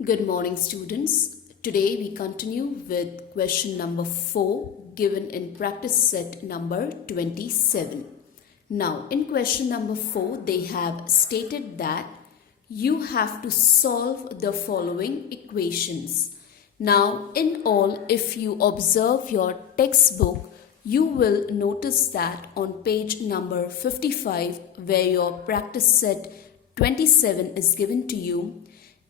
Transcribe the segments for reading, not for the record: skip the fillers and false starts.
Good morning, students. Today we continue with question number 4 given in practice set number 27. Now, in question number 4, they have stated that you have to solve the following equations. Now, in all, if you observe your textbook, you will notice that on page number 55, where your practice set 27 is given to you,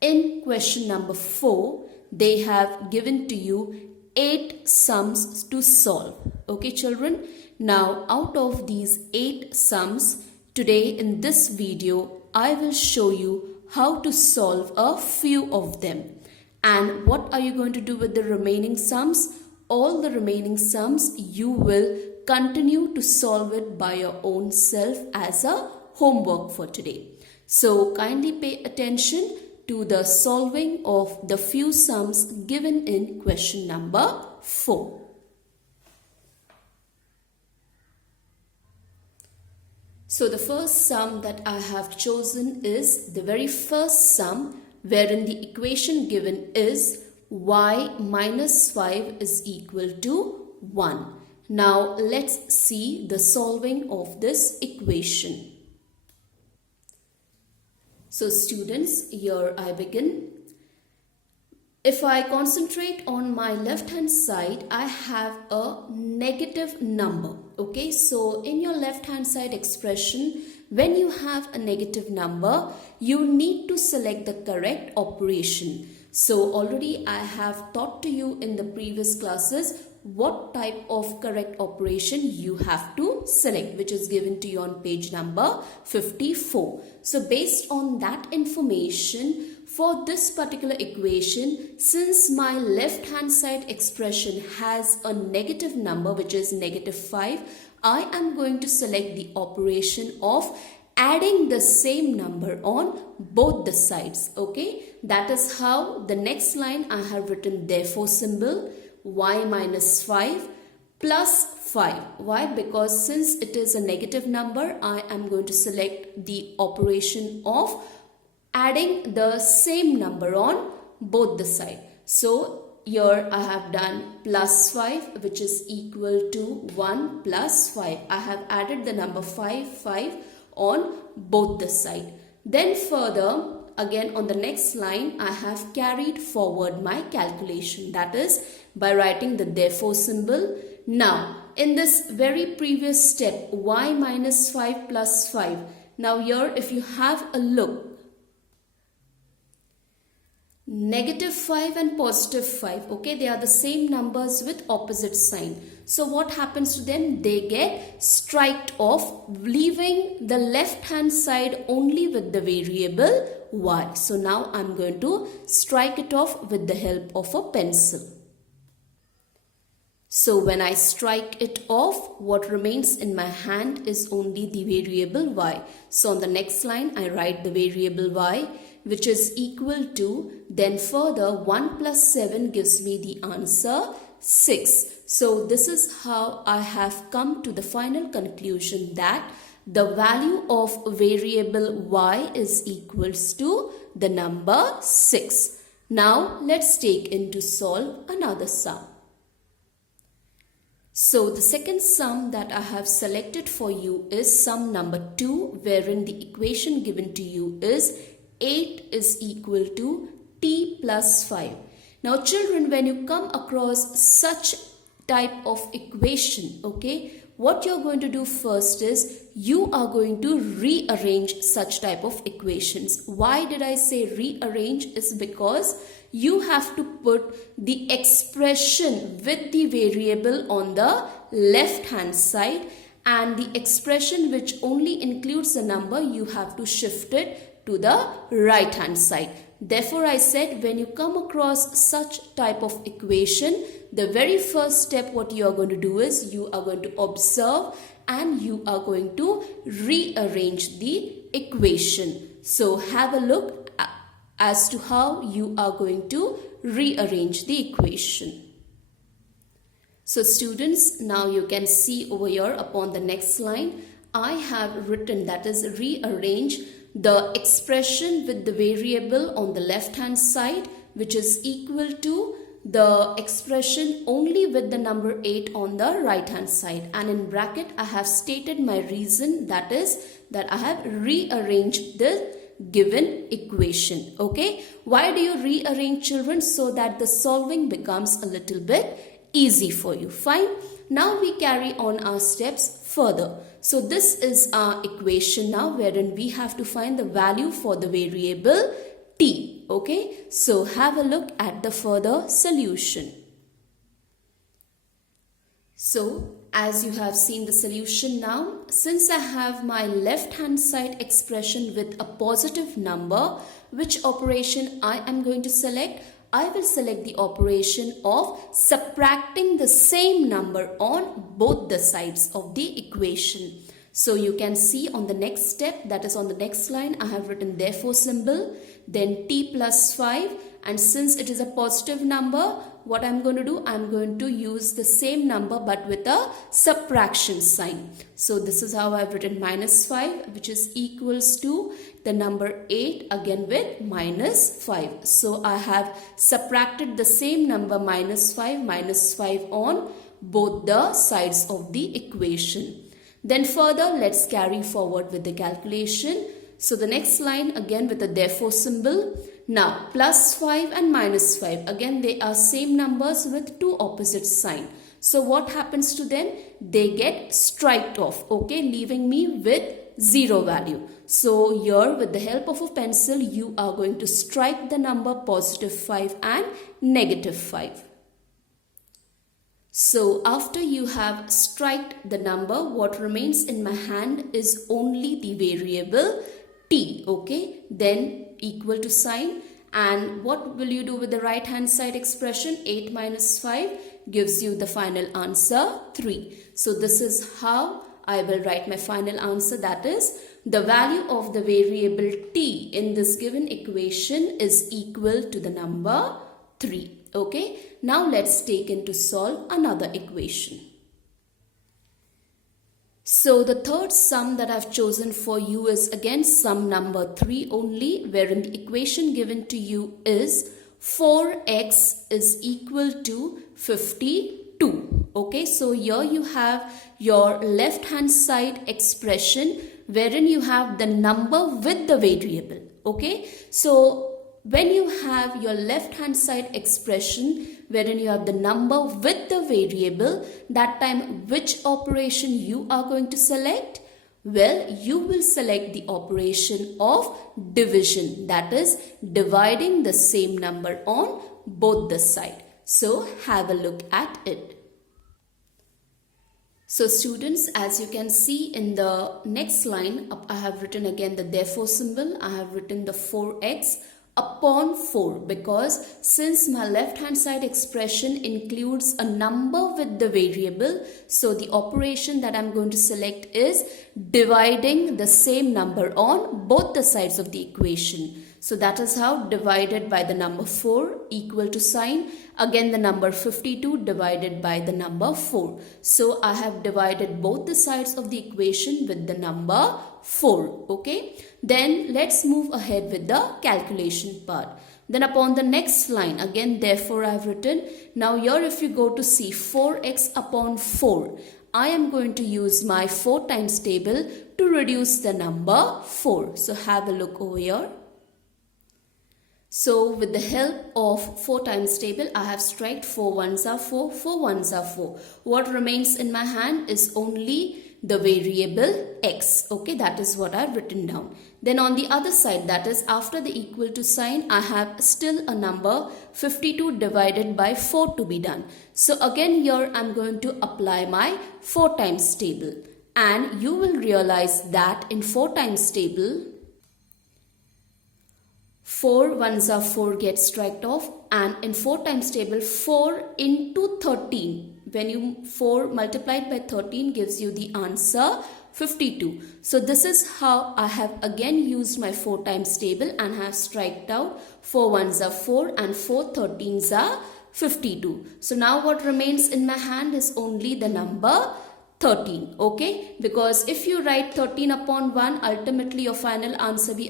in question number 4, they have given to you 8 sums to solve. Okay, children? Now, out of these 8 sums, today in this video, I will show you how to solve a few of them. And what are you going to do with the remaining sums? All the remaining sums, you will continue to solve it by your own self as a homework for today. So, kindly pay attention to the solving of the few sums given in question number 4. So the first sum that I have chosen is the very first sum, wherein the equation given is y minus 5 is equal to 1. Now let's see the solving of this equation. So students, here I begin. If I concentrate on my left hand side, I have a negative number. Okay, so in your left hand side expression, when you have a negative number, you need to select the correct operation. So already I have taught to you in the previous classes what type of correct operation you have to select, which is given to you on page number 54. So based on that information, for this particular equation, since my left hand side expression has a negative number, which is negative 5, I am going to select the operation of adding the same number on both the sides. Okay, that is how the next line I have written therefore symbol y minus 5 plus 5. Why? Because since it is a negative number, I am going to select the operation of adding the same number on both the sides. So here I have done plus 5, which is equal to 1 plus 5. I have added the number 5 on both the sides. Then further, again on the next line, I have carried forward my calculation. That is by writing the therefore symbol. Now, in this very previous step, y minus 5 plus 5. Now here, if you have a look, negative 5 and positive 5, okay, they are the same numbers with opposite sign. So what happens to them? They get striked off, leaving the left hand side only with the variable y. So now I'm going to strike it off with the help of a pencil. So when I strike it off, what remains in my hand is only the variable y. So on the next line, I write the variable y, which is equal to, then further 1 plus 7 gives me the answer 6. So this is how I have come to the final conclusion that the value of variable y is equals to the number 6. Now let's take in to solve another sum. So the second sum that I have selected for you is sum number 2, wherein the equation given to you is 8 is equal to t plus 5. Now children, when you come across such type of equation, okay, what you're going to do first is you are going to rearrange such type of equations. Why did I say rearrange? Is because you have to put the expression with the variable on the left hand side, and the expression which only includes the number, you have to shift it to the right hand side. Therefore, I said when you come across such type of equation, the very first step what you are going to do is you are going to observe and you are going to rearrange the equation. So have a look as to how you are going to rearrange the equation. So students, now you can see over here upon the next line, I have written, that is rearrange the expression with the variable on the left hand side, which is equal to the expression only with the number 8 on the right hand side. And in bracket I have stated my reason, that is that I have rearranged the given equation. Okay, why do you rearrange, children? So that the solving becomes a little bit easy for you. Fine. Now we carry on our steps further. So this is our equation now, wherein we have to find the value for the variable t. Okay, so have a look at the further solution. So as you have seen the solution now, since I have my left hand side expression with a positive number, which operation I am going to select? I will select the operation of subtracting the same number on both the sides of the equation. So you can see on the next step, that is on the next line, I have written therefore symbol, then t plus 5, and since it is a positive number, what I'm going to do, I'm going to use the same number but with a subtraction sign. So this is how I've written minus 5, which is equals to the number 8 again with minus 5. So I have subtracted the same number minus 5 on both the sides of the equation. Then further, let's carry forward with the calculation. So the next line again with the therefore symbol. Now plus 5 and minus 5, again they are same numbers with two opposite sign. So what happens to them? They get striked off, okay, leaving me with 0 value. So here with the help of a pencil, you are going to strike the number positive 5 and negative 5. So after you have striked the number, what remains in my hand is only the variable t, okay, then equal to sign. And what will you do with the right hand side expression? 8 minus 5 gives you the final answer 3. So this is how I will write my final answer, that is the value of the variable t in this given equation is equal to the number 3. Okay, now let's take in to solve another equation. So the third sum that I've chosen for you is again sum number 3 only, wherein the equation given to you is 4x is equal to 52. Okay, so here you have your left hand side expression wherein you have the number with the variable. Okay, so when you have your left hand side expression wherein you have the number with the variable, that time which operation you are going to select? Well, you will select the operation of division, that is dividing the same number on both the side. So have a look at it. So students, as you can see in the next line, I have written again the therefore symbol. I have written the 4x upon 4 because since my left hand side expression includes a number with the variable, so the operation that I'm going to select is dividing the same number on both the sides of the equation. So that is how divided by the number 4 equal to sign. Again the number 52 divided by the number 4. So I have divided both the sides of the equation with the number 4. Okay. Then let's move ahead with the calculation part. Then upon the next line, again therefore I have written. Now here if you go to see 4x upon 4, I am going to use my 4 times table to reduce the number 4. So have a look over here. So with the help of 4 times table, I have struck 4 ones are 4, 4 ones are 4. What remains in my hand is only the variable x. Okay, that is what I have written down. Then on the other side, that is after the equal to sign, I have still a number 52 divided by 4 to be done. So again here I am going to apply my 4 times table. And you will realize that in 4 times table, 4 ones are 4 gets struck off, and in 4 times table 4 into 13, when you 4 multiplied by 13 gives you the answer 52. So this is how I have again used my 4 times table and have struck out 4 ones are 4 and 4 13s are 52. So now what remains in my hand is only the number 13. Okay, because if you write 13 upon 1, ultimately your final answer we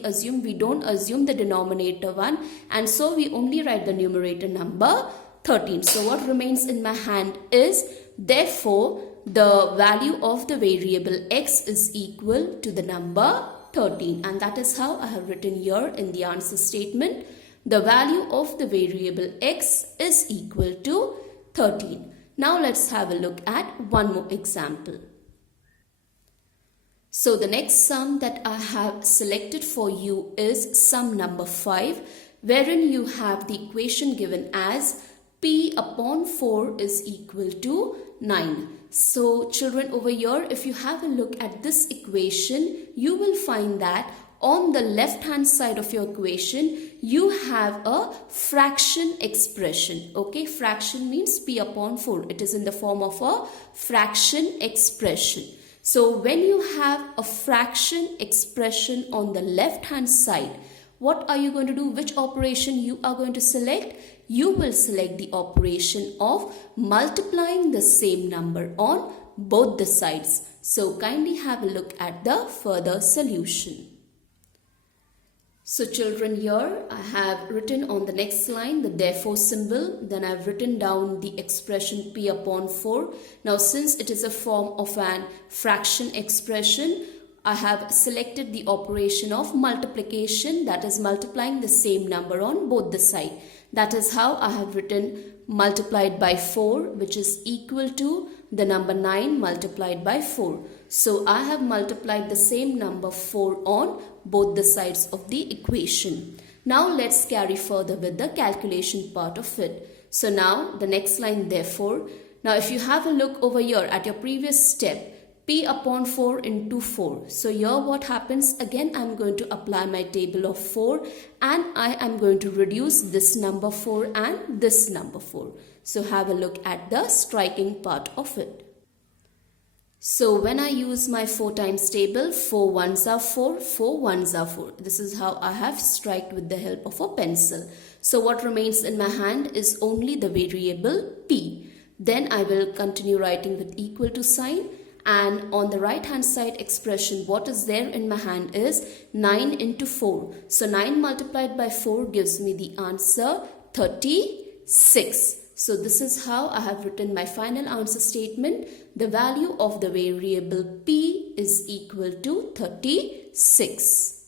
don't assume the denominator 1, and so we only write the numerator number 13. So what remains in my hand is, therefore the value of the variable x is equal to the number 13, and that is how I have written here in the answer statement. The value of the variable x is equal to 13. Now let's have a look at one more example. So the next sum that I have selected for you is sum number 5, wherein you have the equation given as p upon 4 is equal to 9. So children, over here, if you have a look at this equation, you will find that on the left hand side of your equation, you have a fraction expression. Okay, fraction means p upon 4. It is in the form of a fraction expression. So when you have a fraction expression on the left hand side, what are you going to do? Which operation you are going to select? You will select the operation of multiplying the same number on both the sides. So kindly have a look at the further solution. So children, here I have written on the next line the therefore symbol. Then I have written down the expression p upon 4. Now since it is a form of an fraction expression, I have selected the operation of multiplication, that is multiplying the same number on both the sides. That is how I have written multiplied by 4, which is equal to the number 9 multiplied by 4. So I have multiplied the same number 4 on both the sides of the equation. Now let's carry further with the calculation part of it. So now the next line therefore. Now if you have a look over here at your previous step, p upon 4 into 4. So here what happens, again I am going to apply my table of 4 and I am going to reduce this number 4 and this number 4. So have a look at the striking part of it. So when I use my 4 times table, 4 ones are 4, 4 ones are 4. This is how I have striked with the help of a pencil. So what remains in my hand is only the variable p. Then I will continue writing with equal to sign. And on the right hand side expression, what is there in my hand is 9 into 4. So 9 multiplied by 4 gives me the answer 36. So this is how I have written my final answer statement. The value of the variable p is equal to 36.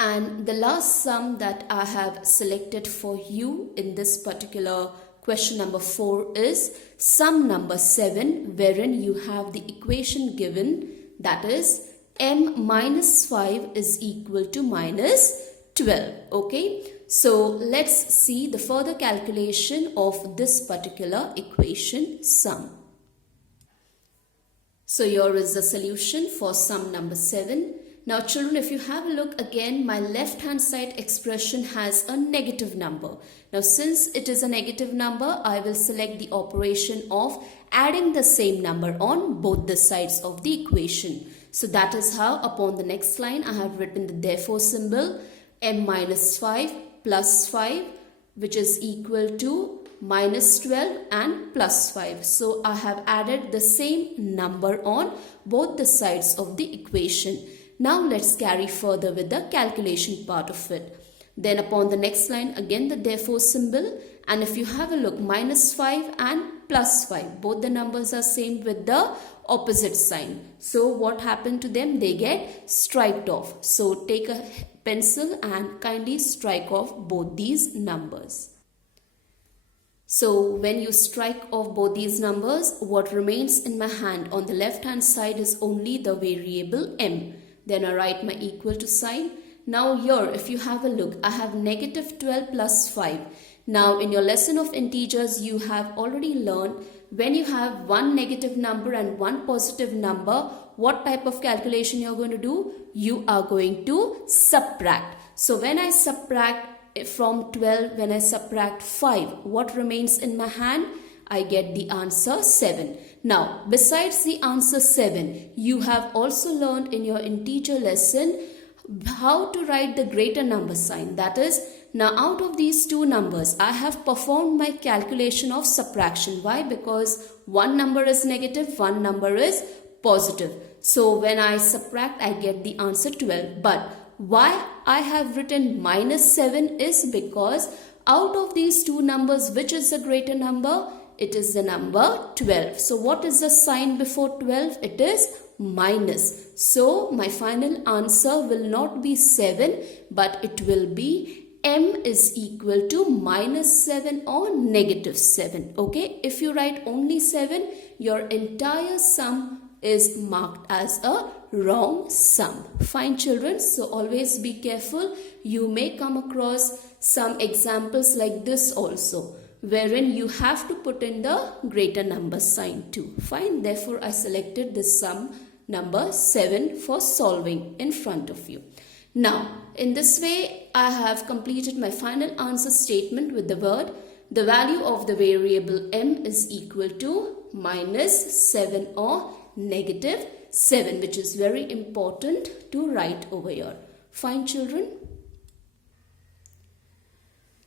And the last sum that I have selected for you in this particular question number 4 is sum number 7, wherein you have the equation given, that is m minus 5 is equal to minus 12. Okay, so let's see the further calculation of this particular equation sum. So here is the solution for sum number 7. Now children, if you have a look again, my left hand side expression has a negative number. Now since it is a negative number, I will select the operation of adding the same number on both the sides of the equation. So that is how upon the next line I have written the therefore symbol, m minus 5 plus 5, which is equal to minus 12 and plus 5. So I have added the same number on both the sides of the equation. Now let's carry further with the calculation part of it. Then upon the next line, again the therefore symbol, and if you have a look, minus 5 and plus 5, both the numbers are same with the opposite sign. So what happened to them? They get striked off. So take a pencil and kindly strike off both these numbers. So when you strike off both these numbers, what remains in my hand on the left hand side is only the variable m. Then I write my equal to sign. Now here, if you have a look, I have negative 12 plus 5. Now in your lesson of integers, you have already learned when you have one negative number and one positive number, what type of calculation you're going to do? You are going to subtract. So when I subtract from 12, when I subtract 5, what remains in my hand? I get the answer 7. Now, besides the answer 7, you have also learned in your integer lesson how to write the greater number sign. That is, now out of these two numbers, I have performed my calculation of subtraction. Why? Because one number is negative, one number is positive. So when I subtract, I get the answer 12. But why I have written -7 is because out of these two numbers, which is the greater number? It is the number 12. So what is the sign before 12? It is minus. So my final answer will not be 7, but it will be m is equal to -7 or -7. Okay, if you write only 7, your entire sum is marked as a wrong sum. Fine, children. So always be careful. You may come across some examples like this also, wherein you have to put in the greater number sign too. Fine. Therefore, I selected this sum number 7 for solving in front of you. Now, in this way, I have completed my final answer statement with the word, the value of the variable m is equal to -7 or -7, which is very important to write over here. Fine, children.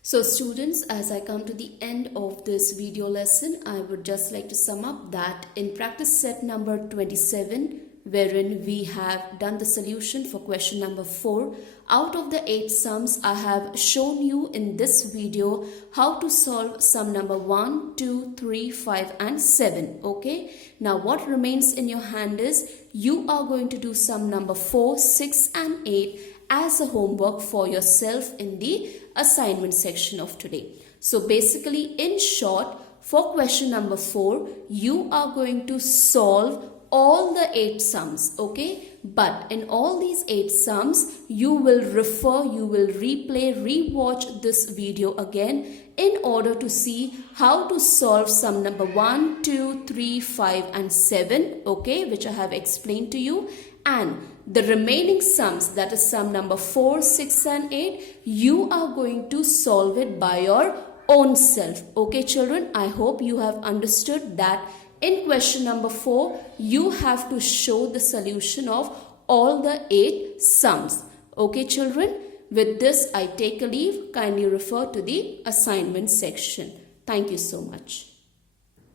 So students, as I come to the end of this video lesson, I would just like to sum up that in practice set number 27, wherein we have done the solution for question number 4, out of the 8 sums, I have shown you in this video how to solve sum number 1, 2, 3, 5 and 7. Okay. Now what remains in your hand is you are going to do sum number 4, 6 and 8 as a homework for yourself in the assignment section of today. So basically, in short, for question number 4, you are going to solve all the 8 sums, okay? But in all these 8 sums, you will replay, rewatch this video again in order to see how to solve sum number 1, 2, 3, 5 and 7, okay? Which I have explained to you. And the remaining sums, that is sum number 4, 6 and 8, you are going to solve it by your own self. Okay, children, I hope you have understood that in question number 4, you have to show the solution of all the 8 sums. Okay, children, with this I take a leave. Kindly refer to the assignment section. Thank you so much.